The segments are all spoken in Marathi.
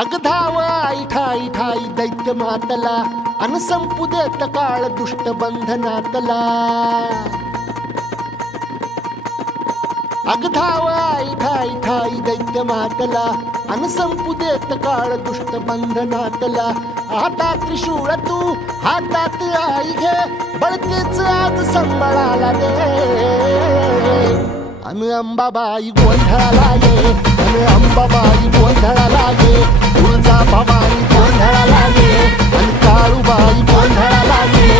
अग धाव आई ठाई ठाई दैत्य मातला अन संपू देत काळ दुष्ट बंधनातला। अग धाव आई ठाई ठाई दैत्य मातला अन संपू देत काळ दुष्ट बंधनातला। हातात त्रिशूळ तू हातात आई घे बळतेच आज संबळाला दे। अन अंबाबाई गोंधळाला ये अन अंबाबाई गोंधळाला ये। तुळजा भवानी गोंधळाला ये अन काळूबाई गोंधळाला ये।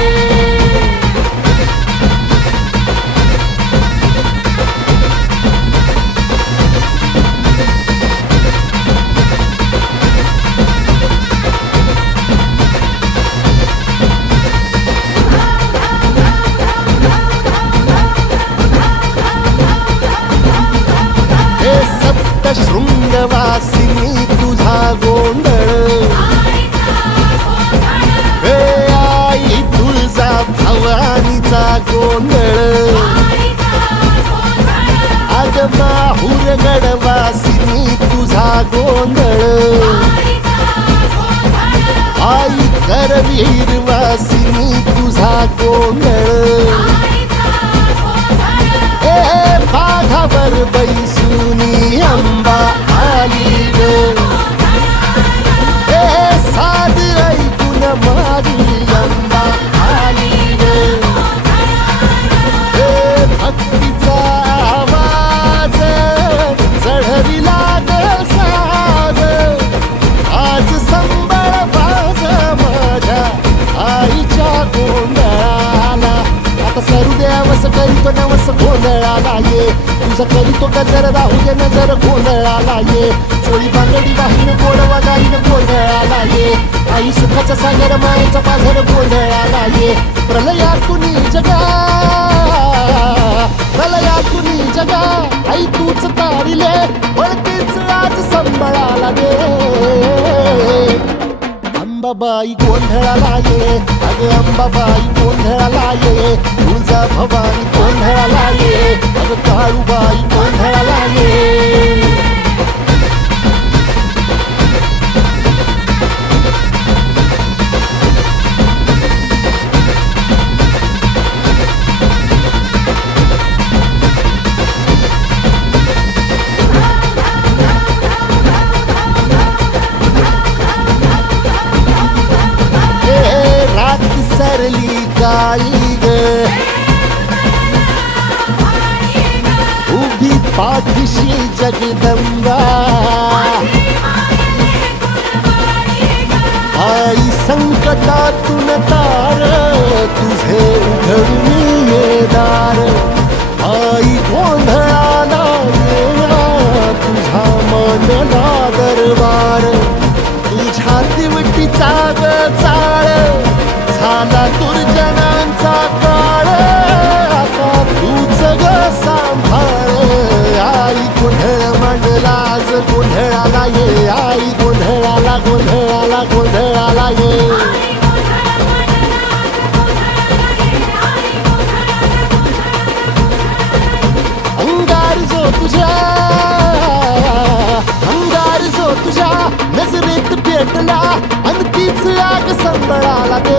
शृंगवासिनी तुझा गोंधळ हे आई तुळजा भवानीचा गोंधळ। अग माहुर गडवासिनी तुझा गोंधळ आई करवीर वासिनी तुझा गोंधळ। बाघावर बैसुनी अंबा आली ग साध ऐकून माझी अंबा आली ग। भक्तीचा आवाज चढविला ग साज आज संबळ बाज माझ्या आईच्या गोंधळाला। आता सरू देवस करीतो नवस गोंधळाला ये तुझं करीतो गजर राहू दे नजर गोंधळाला ये। चोळी बांगडी वाहीन गोडवा गाईन गोंधळाला ये आई सुखाचा सागर मायेचा पाझर गोंधळाला ये। प्रलयातुनी जगा प्रलयातुनी जगा आई तूच तारिले वळतीच आज संबळाला दे। अंबाबाई गोंधळाला ये अग अंबाबाई गोंधळाला ये। तुळजा भवानी गोंधळाला ये अग काळूबाई गोंधळाला ये। सरली गाई ग उभी पाठीशी जगदंबा आई संकटातून तार तुझे उघडून ये दार। आई गोंधळाला येणा तुझा मनला दरबार तुझ्या दिवटीचा ग चाळ झाला दुर्जनांचा काळ आता तूच ग सांभाळ। आई गोंधळ मांडला आज गोंधळाला ये आई गोंधळाला गोंधळाला गोंधळाला ये। अंगार जो तुझ्या नजरेत पेटला अन तीच आग संबळाला दे।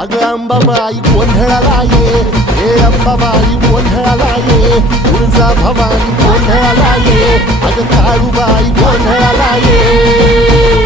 अग अंबाबाई गोंधळाला ये हे अंबाबाई गोंधळाला ये। तुळजा भवानी गोंधळाला ये अग काळूबाई गोंधळाला ये।